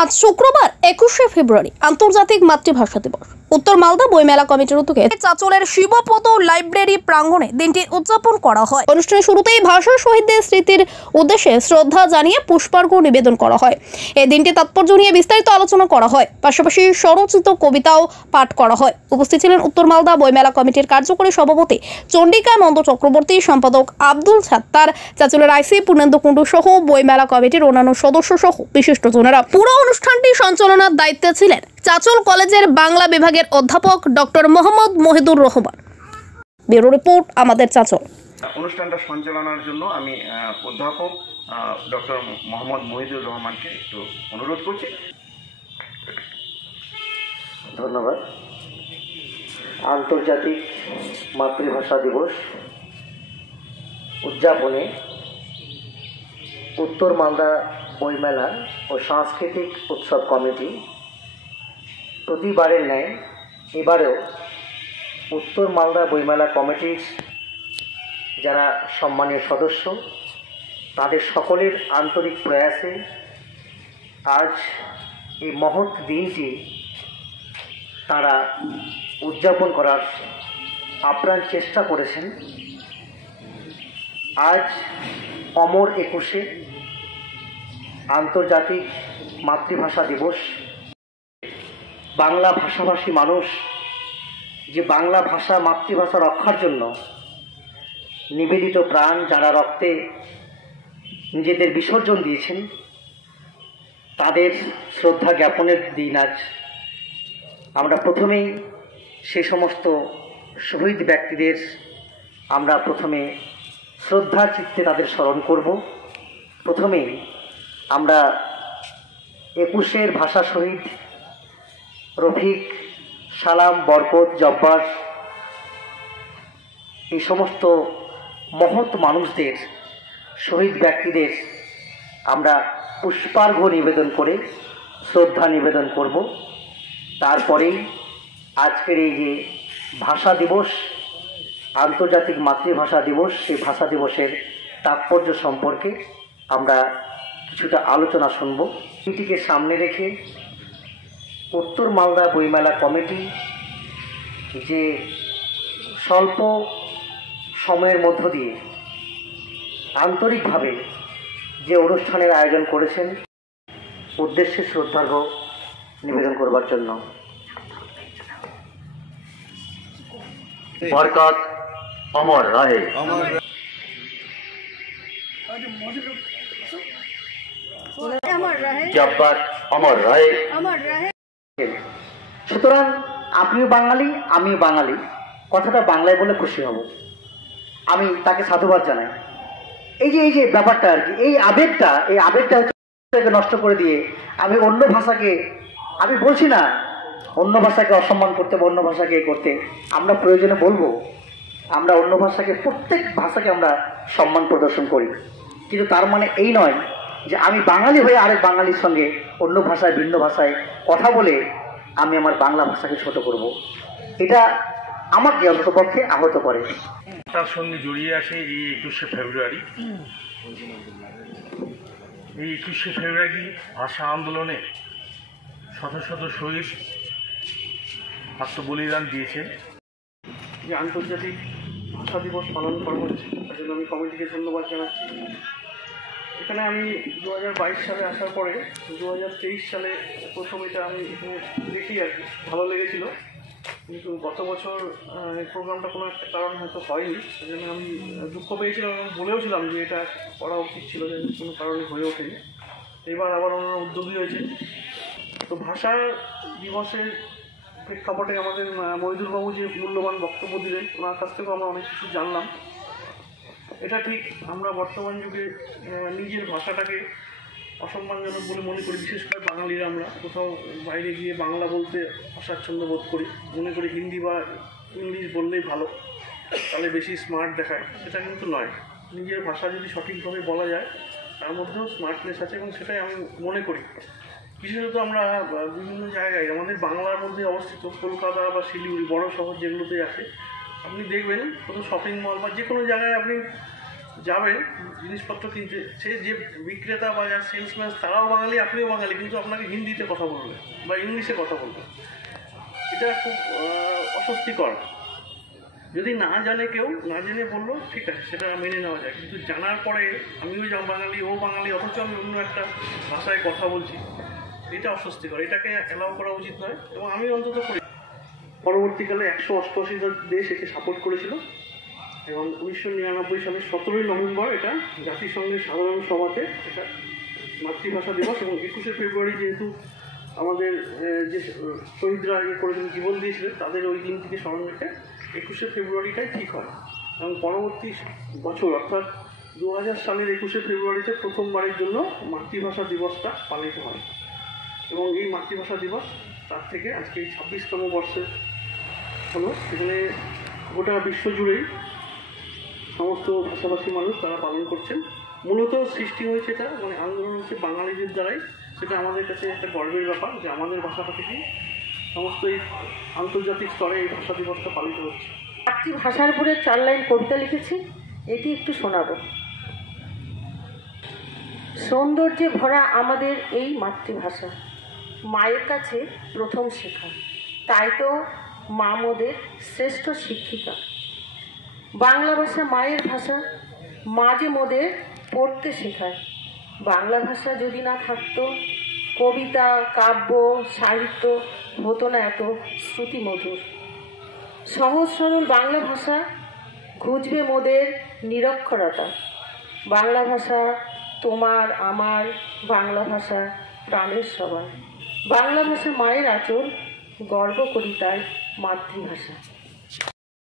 আজ শুক্রবার 21শে ফেব্রুয়ারি আন্তর্জাতিক মাতৃভাষা দিবস। উত্তর মালদা বইমেলা কমিটির উদ্যোগে চাচলের শিবপদ লাইব্রেরি প্রাঙ্গণে দিনটি উদযাপন করা হয়। অনুষ্ঠানের শুরুতেই ভাষা শহীদদের স্মৃতির উদ্দেশ্যে শ্রদ্ধা জানিয়ে পুষ্পার্ঘ্য নিবেদন করা হয়। এই দিনটি তাৎপর্য নিয়ে বিস্তারিত আলোচনা করা হয়, পাশাপাশি স্বরচিত কবিতাও পাঠ করা হয়। উপস্থিত ছিলেন উত্তর মালদা বইমেলা কমিটির কার্যকরী সভাপতি চন্ডিকা নন্দ চক্রবর্তী, সম্পাদক আব্দুল ছাত্তার, চাচলের আইসি পূর্ণেন্দু কুণ্ডু সহ বইমেলা কমিটির অন্যান্য সদস্য সহ বিশিষ্টজনেরা। পুরো অনুষ্ঠানটি সঞ্চালনার দায়িত্বে ছিলেন চাচল কলেজের বাংলা বিভাগের অধ্যাপক doctor Mohammad Mohidur Rahman. Bureau report, আমাদের চাচল। অনুষ্ঠানটা সঞ্চালনার জন্য আমি অধ্যাপক ডক্টর মোহাম্মদ মহিদুর রহমানকে একটু অনুরোধ করছি। ধন্যবাদ। আন্তর্জাতিক মাতৃভাষা দিবস উদযাপনে উত্তর মালদা বইমেলা ও সাংস্কৃতিক উৎসব কমিটি প্রতিবারের ন্যায় এবারেও উত্তর মালদা বইমেলা কমিটির যারা সম্মানীয় সদস্য, তাদের সকলের আন্তরিক প্রয়াসে আজ এই মহৎ দিনটি তারা উদযাপন করার আপ্রাণ চেষ্টা করেছেন। আজ অমর 21শে আন্তর্জাতিক মাতৃভাষা দিবস। বাংলা ভাষাভাষী মানুষ যে বাংলা ভাষা মাতৃভাষা রক্ষার জন্য নিবেদিত প্রাণ, যারা রক্তে নিজেদের বিসর্জন দিয়েছেন, তাদের শ্রদ্ধা জ্ঞাপনের দিন আজ। আমরা প্রথমেই সে সমস্ত শহীদ ব্যক্তিদের আমরা প্রথমে শ্রদ্ধা চিত্তে তাদের স্মরণ করব। প্রথমেই আমরা 21শের ভাষা শহীদ রফিক, সালাম, বরকত, জব্বার, এই সমস্ত মহৎ মানুষদের, শহীদ ব্যক্তিদের আমরা পুষ্পার্ঘ্য নিবেদন করে শ্রদ্ধা নিবেদন করব। তারপরেই আজকের এই যে ভাষা দিবস, আন্তর্জাতিক মাতৃভাষা দিবস, সেই ভাষা দিবসের তাৎপর্য সম্পর্কে আমরা কিছুটা আলোচনা শুনব। এটিকে সামনে রেখে উত্তর মালদা বইমেলা কমিটি যে স্বল্প সময়ের মধ্য দিয়ে আন্তরিকভাবে যে অনুষ্ঠানের আয়োজন করেছেন, উদ্দেশ্যে শ্রদ্ধার্ঘ্য নিবেদন করবার জন্য। বরকত অমর রাহে, জব্বার অমর রাহে। সুতরাং আপনিও বাঙালি, আমিও বাঙালি, কথাটা বাংলায় বলে খুশি হব। আমি তাকে সাধুবাদ জানাই। এই যে ব্যাপারটা আর কি, এই আবেগটা হচ্ছে নষ্ট করে দিয়ে আমি অন্য ভাষাকে, আমি বলছি না অন্য ভাষাকে অসম্মান করতে বা অন্য ভাষাকে করতে, আমরা প্রয়োজনে বলবো। আমরা অন্য ভাষাকে, প্রত্যেক ভাষাকে আমরা সম্মান প্রদর্শন করি, কিন্তু তার মানে এই নয় যে আমি বাঙালি হয়ে আরেক বাঙালির সঙ্গে অন্য ভাষায়, ভিন্ন ভাষায় কথা বলে আমি আমার বাংলা ভাষাকে ছোট করব। এটা আমাকে অন্ততপক্ষে আহত করে। তার সঙ্গে জড়িয়ে আছে এই 21শে ফেব্রুয়ারি। এই 21শে ফেব্রুয়ারি ভাষা আন্দোলনে শত শত শহীদ আত্মবলিদান দিয়েছেন। যে আন্তর্জাতিক ভাষা দিবস পালন করা হচ্ছে, তার জন্য আমি কমিটিকে ধন্যবাদ জানাচ্ছি। এখানে আমি 2022 সালে আসার পরে 2023 সালে প্রথম এটা আমি দেখি আর কি, ভালো লেগেছিল। কিন্তু গত বছর এই প্রোগ্রামটা কোনো একটা কারণ হয়তো হয়নি, সেই জন্য আমি দুঃখ পেয়েছিলাম এবং বলেওছিলাম যে এটা করা উচিত ছিল, যে কোনো কারণে হয়ে ওঠেনি। এবার আবার অন্য উদ্যোগী হয়েছে। তো ভাষা দিবসের প্রেক্ষাপটে আমাদের মহিদুরবাবু যে মূল্যবান বক্তব্য দিলেন, ওনার কাছ থেকেও আমরা অনেক কিছু জানলাম। এটা ঠিক, আমরা বর্তমান যুগে নিজের ভাষাটাকে অসম্মানজনক বলে মনে করি। বিশেষ করে বাঙালিরা আমরা কোথাও বাইরে গিয়ে বাংলা বলতে অস্বাচ্ছন্দ্য বোধ করি, মনে করি হিন্দি বা ইংলিশ বললেই ভালো, তাহলে বেশি স্মার্ট দেখায়। সেটা কিন্তু নয়। নিজের ভাষা যদি সঠিকভাবে বলা যায়, তার মধ্যেও স্মার্টনেস আছে, এবং সেটাই আমি মনে করি। বিশেষত আমরা বিভিন্ন জায়গায় আমাদের বাংলার মধ্যে অবস্থিত কলকাতা বা শিলিগুড়ি বড় শহর যেগুলোতে আছে, আপনি দেখবেন কোনো শপিং মল বা যে কোনো জায়গায় আপনি যাবেন জিনিসপত্র কিনতে, সে যে বিক্রেতা বা যার সেলসম্যান তারাও বাঙালি, আপনিও বাঙালি, কিন্তু আপনাকে হিন্দিতে কথা বলবে বা ইংলিশে কথা বলবে। এটা খুব অস্বস্তিকর। যদি না জানে কেউ, না জেনে বললো ঠিক আছে, সেটা মেনে নেওয়া যায়, কিন্তু জানার পরে আমিও বাঙালি, ও বাঙালি, অথচ আমি অন্য একটা ভাষায় কথা বলছি, এটা অস্বস্তিকর। এটাকে অ্যালাউ করা উচিত নয়, এবং আমি অন্তত করি। পরবর্তীকালে 188 দেশ একে সাপোর্ট করেছিল, এবং 1999 সালের 17ই নভেম্বর এটা জাতিসংঘের সাধারণ সভাতে এটা মাতৃভাষা দিবস, এবং 21শে ফেব্রুয়ারি যেহেতু আমাদের যে শহীদরা করেছেন, জীবন দিয়েছিলেন, তাদের ওই দিন থেকে স্মরণ রেখে 21শে ফেব্রুয়ারিটাই ঠিক হয়। এবং পরবর্তী বছর অর্থাৎ 2000 সালের 21শে ফেব্রুয়ারিতে প্রথমবারের জন্য মাতৃভাষা দিবসটা পালিত হয়, এবং এই মাতৃভাষা দিবস তার থেকে আজকে এই 26তম বর্ষের হলো। সেখানে গোটা বিশ্বজুড়েই সমস্ত ভাষাভাষী মানুষ তারা পালন করছেন। মূলত সৃষ্টি হয়েছে এটা, মানে আন্দোলন হচ্ছে বাঙালিদের দ্বারাই। সেটা আমাদের কাছে একটা গর্বের ব্যাপার যে আমাদের ভাষাটা থেকেই সমস্ত এই আন্তর্জাতিক স্তরে এই ভাষা দিবসটা পালিত হচ্ছে। মাতৃভাষার উপরে 4 লাইন কবিতা লিখেছি, এটি একটু শোনাবো। সৌন্দর্যে ভরা আমাদের এই মাতৃভাষা, মায়ের কাছে প্রথম শেখা, তাই তো মা মোদের শ্রেষ্ঠ শিক্ষিকা। বাংলা ভাষা মায়ের ভাষা, মা যে মোদের পড়তে শেখায়। বাংলা ভাষা যদি না থাকতো, কবিতা, কাব্য, সাহিত্য হতো না এত শ্রুতিমধুর। সহজ সরল বাংলা ভাষা ঘুচবে মোদের নিরক্ষরতা। বাংলা ভাষা তোমার আমার, বাংলা ভাষা প্রাণের সবার। বাংলা ভাষা মায়ের আঁচল, গর্ব করি তাই মাতৃভাষা।